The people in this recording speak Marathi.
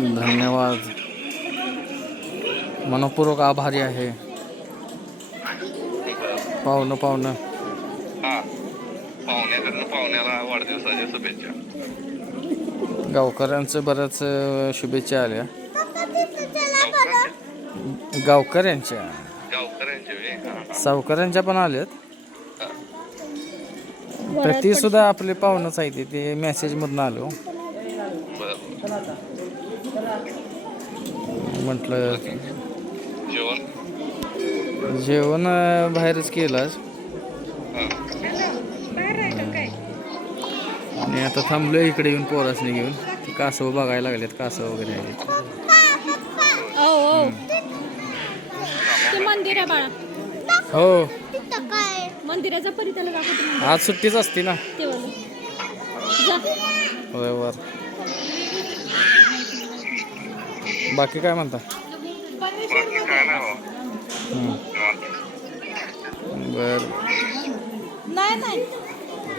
धन्यवाद. मनपूर्वक आभारी आहे. पाहुणं हा पाहुण्याकडनं पाहुण्याला वाढदिवसाच्या शुभेच्छा. गावकऱ्यांचं बऱ्याच शुभेच्छा आल्या. गावकऱ्यांच्या गावकऱ्यांच्या गावकऱ्यांच्या वे सावकऱ्यांच्या पण आल्यात. तर ती सुद्धा आपले पाहुणच आहे. ते मेसेजमधून आलो म्हटलं. जेवण बाहेरच केलं आज. आणि आता थांबलोय इकडे येऊन पोरासने घेऊन. ते कासव बघायला लागलेत. कासव वगैरे आहेत. ते मंदिर आहे बाळा. हो मंदिराचा परित्याला दाखवतो. आज सुट्टीच असते ना. होय वर. बाकी काय म्हणता? काय नाही बर नाही